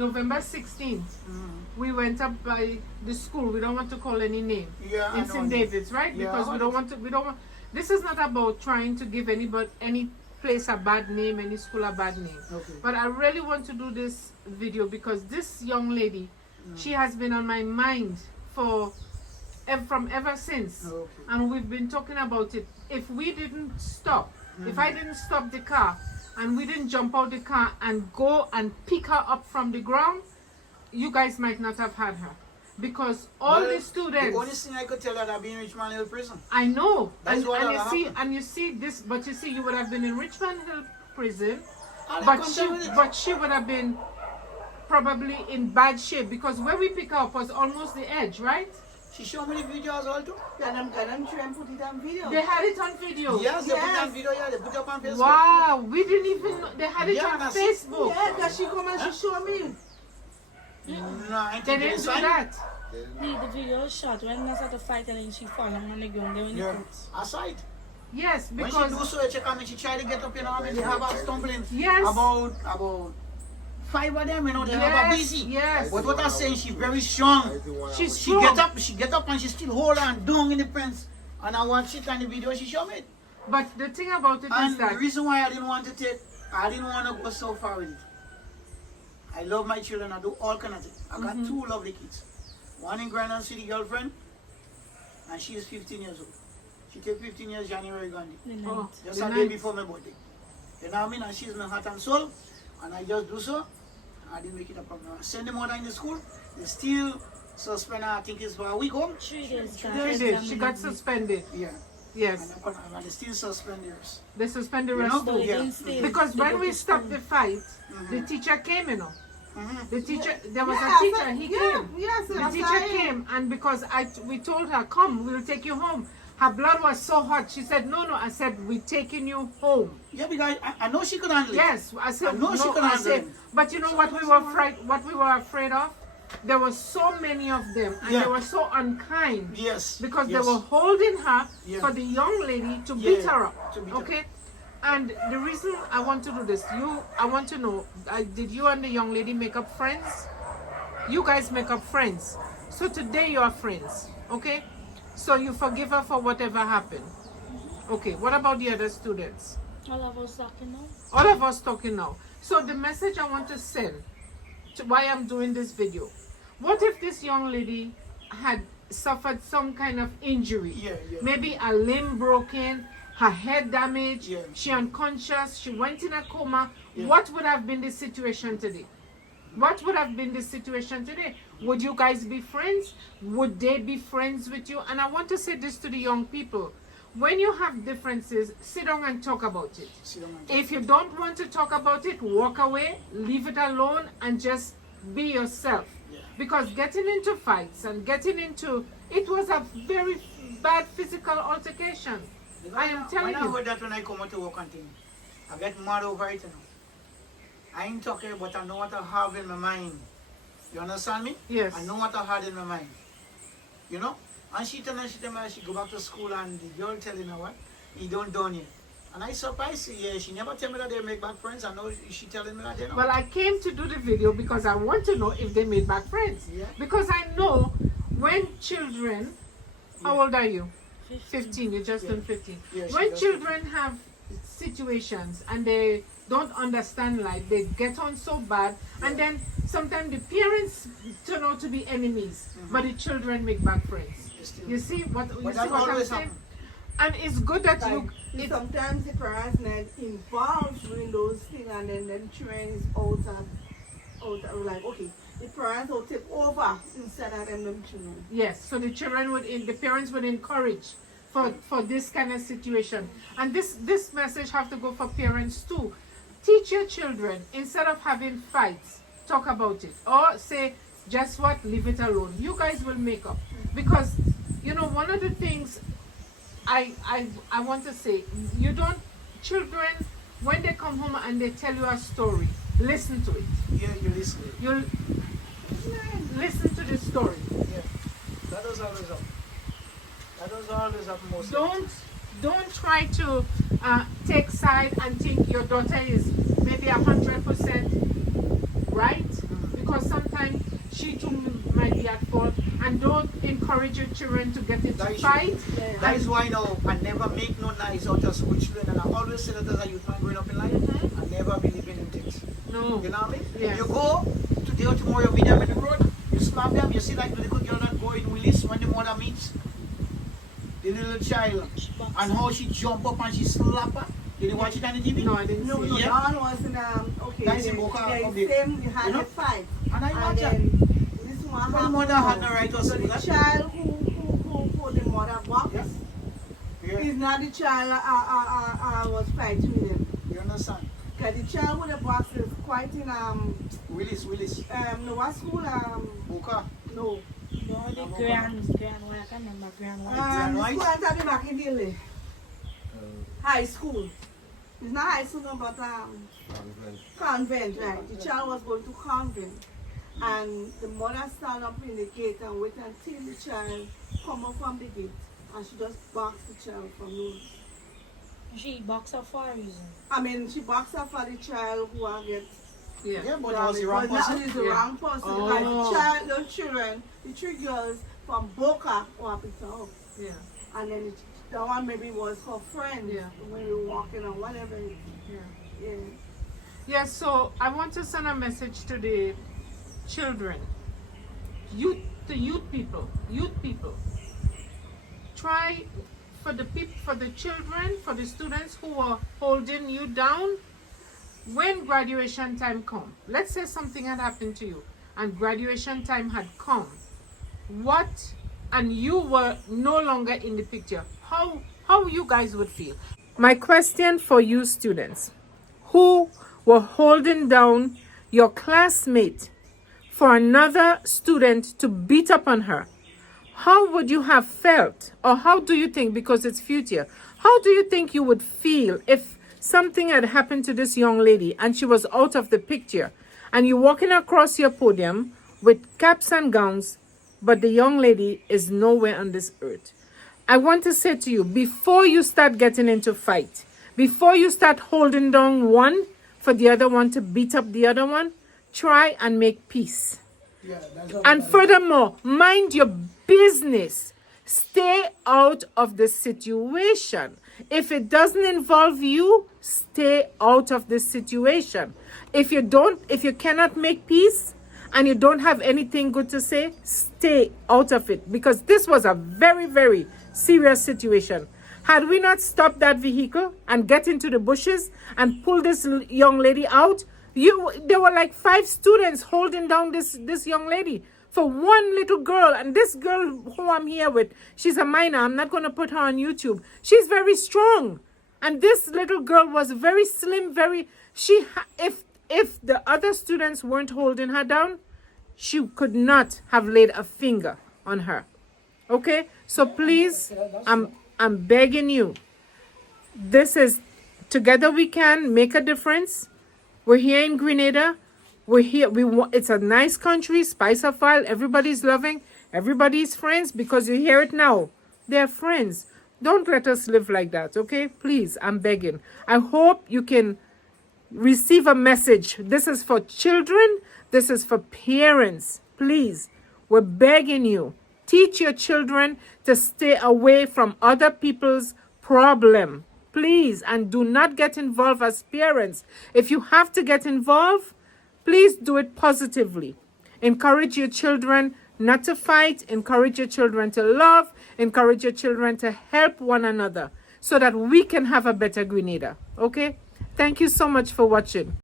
November 16th, we went up by the school. We don't want to call any name. Yeah, in St. David's, right? Yeah, because we don't want. This is not about trying to give any place a bad name, any school a bad name. Okay. But I really want to do this video because this young lady, she has been on my mind from ever since. Okay. And we've been talking about it. If we didn't stop, if I didn't stop the car and we didn't jump out the car and go and pick her up from the ground, you guys might not have had her. Because all the students... The only thing I could tell her that I've been in Richmond Hill prison. I know. That's what you see this, but you see, you would have been in Richmond Hill prison, And but she would have been probably in bad shape because where we pick her up was almost the edge, right? She showed me the video as well too. And I'm trying to put it on video. They had it on video. Yes, they put it on video, yeah, they put it up on Facebook. Wow, we didn't even know. They had it on Facebook. Yeah, because she come and she showed me. No, I They think didn't do that. The video was shot when I started fighting and she fell on the ground. They were in the Yeah, courts. aside. Yes, When because she do so, she come and she try to get up, you know, and they have her stumbling. Yes. About 5 of them, you know, they have her busy. Yes. But what I'm saying, she's very strong. She's She strong. get up and she still hold on down in the fence. And I watch it on the video she showed me. But the thing about it is And that the reason why I didn't want to go so far with it. I love my children, I do all kind of things. I got 2 lovely kids. One in Grand City, girlfriend, and she is 15 years old. She take 15 years January Gandhi. The Oh. night. Just The a day night. before my birthday. You know what I mean? And she's my heart and soul. And I just do so. I didn't make it a problem. I send them out in the school. They still suspend her, I think it's for a week home. 3 days. 3 days she got suspended. Yeah. Yes, And they still suspend theirs. they suspended the You rest know? too. But they Yeah. didn't stay. Because They when go we to stopped school. the fight, the teacher came, you know. The teacher, there was Yeah, a teacher, he came. Yes, The teacher came, and because we told her, come, we'll take you home. Her blood was so hot. She said, no. I said, we're taking you home. Yeah, because I know she could handle it. Yes, I said, I know she no. can I handle said, it. but you know what we were afraid of? There were so many of them, and Yeah. they were so unkind. Yes. Because yes. they were holding her Yeah. for the young lady to beat Yeah, her up. to beat her. Okay? And the reason I want to do this, I want to know, did you and the young lady make up friends? You guys make up friends. So today you are friends. Okay? So you forgive her for whatever happened. Okay, what about the other students? All of us talking now. All of us talking now. So the message I want to send, to why I'm doing this video. What if this young lady had suffered some kind of injury? Yeah. Maybe a limb broken, her head damaged, Yeah. she unconscious, she went in a coma. Yeah. What would have been the situation today? What would have been the situation today? Would you guys be friends? Would they be friends with you? And I want to say this to the young people. When you have differences, sit down and talk about it. If you don't want to talk about it, walk away, leave it alone, and just be yourself. Yeah. Because getting into fights and it was a very bad physical altercation. I am telling When I you. heard that when I come out to work and thing, I get mad over it, you know. I ain't talking, but I know what I have in my mind. You understand me? Yes. I know what I had in my mind. You know? And she tell me she go back to school and the girl telling her what? He don't done yet. And I surprised her. Yeah, she never tell me that they make back friends. I know she telling me that they know. Well, I came to do the video because I want to know if they made back friends. Yeah. Because I know when children, how old are you? 15, you just Yeah. turned 15. Yeah, she When does children have situations and they don't understand life, they get on so bad, and then sometimes the parents turn out to be enemies, but the children make back friends. Still. You see what But I'm that always saying? happen. And it's good that Sometimes the parents not involved in those things, and then the children is out like, okay, the parents will take over instead of them children. yes, so the parents would encourage for this kind of situation. And this message have to go for parents too. Teach your children, instead of having fights, talk about it. Or say, just what, leave it alone. You guys will make up. Because, you know, one of the things I want to say, children, when they come home and they tell you a story, listen to it. Yeah, you listen. You'll listen to the story. Yeah. That does always happen. That does always happen most of the time. Don't try to take side and think your daughter is maybe 100% right, because she too might be at fault, and don't encourage your children to get into That is fight. Yeah. That is why now I never make no noise out of school children, and I always say that as a youth man growing up in life, I never believe in things. No. You know what I mean? Yes. You go today or tomorrow, you meet them in the road, you slap them, you see like the little girl that go in Willis when the mother meets the little child, and how she jump up and she slap her. Did you watch it on the TV? No, I didn't No, see no, it. Yeah. that one was in okay. That is they- in Boca they Public. same, you had You know? a fight. And I And watch that. then this one But the happened mother had now. no right to So do the that. child who the mother boxed Yeah. Yeah. is not the child was fighting with him. You understand? Because the child with the box is quite in Willis. no what school Boca. no No, the grand one, I can't remember grand one. the White? school at the back in Delhi. High school. It's not high school no, but convent, right? The child was going to convent. And the mother stand up in the gate and wait until the child come up from the gate. And she just boxed the child from no. She boxed her for a reason. I mean, she boxed her for the child who will get Yeah. Yeah, but it was the wrong but now person. it's the Yeah. wrong person. Oh. Because the child, the children, the three girls from Boca were picked her up. Yeah. And then the one maybe was her friend Yeah. when we were walking or whatever. Yeah. Yeah. Yes, so I want to send a message to the children, the youth people. Try for the children, for the students who are holding you down. When graduation time come, let's say something had happened to you, and graduation time had come. And you were no longer in the picture. How you guys would feel? My question for you students who were holding down your classmate for another student to beat up on her, how would you have felt? Or how do you think, because it's future, how do you think you would feel if something had happened to this young lady and she was out of the picture, and you're walking across your podium with caps and gowns, but the young lady is nowhere on this earth? I want to say to you, before you start getting into fight, before you start holding down one for the other one to beat up the other one, try and make peace. Yeah, that's all. And furthermore, mind your business. Stay out of the situation. If it doesn't involve you, stay out of the situation. If you cannot make peace and you don't have anything good to say, stay out of it, because this was a very, very serious situation. Had we not stopped that vehicle and get into the bushes and pull this young lady out, there were like 5 students holding down this young lady for one little girl. And this girl who I'm here with, she's a minor. I'm not going to put her on YouTube. She's very strong. And this little girl was very slim, if the other students weren't holding her down, she could not have laid a finger on her. Okay? So please, I'm begging you. This is Together We Can Make a Difference. We're here in Grenada. We're here. It's a nice country, spice of file. Everybody's loving. Everybody's friends, because you hear it now. They're friends. Don't let us live like that, okay? Please, I'm begging. I hope you can receive a message. This is for children. This is for parents. Please, we're begging you. Teach your children to stay away from other people's problem. Please, and do not get involved as parents. If you have to get involved, please do it positively. Encourage your children not to fight. Encourage your children to love. Encourage your children to help one another so that we can have a better Grenada. Okay? Thank you so much for watching.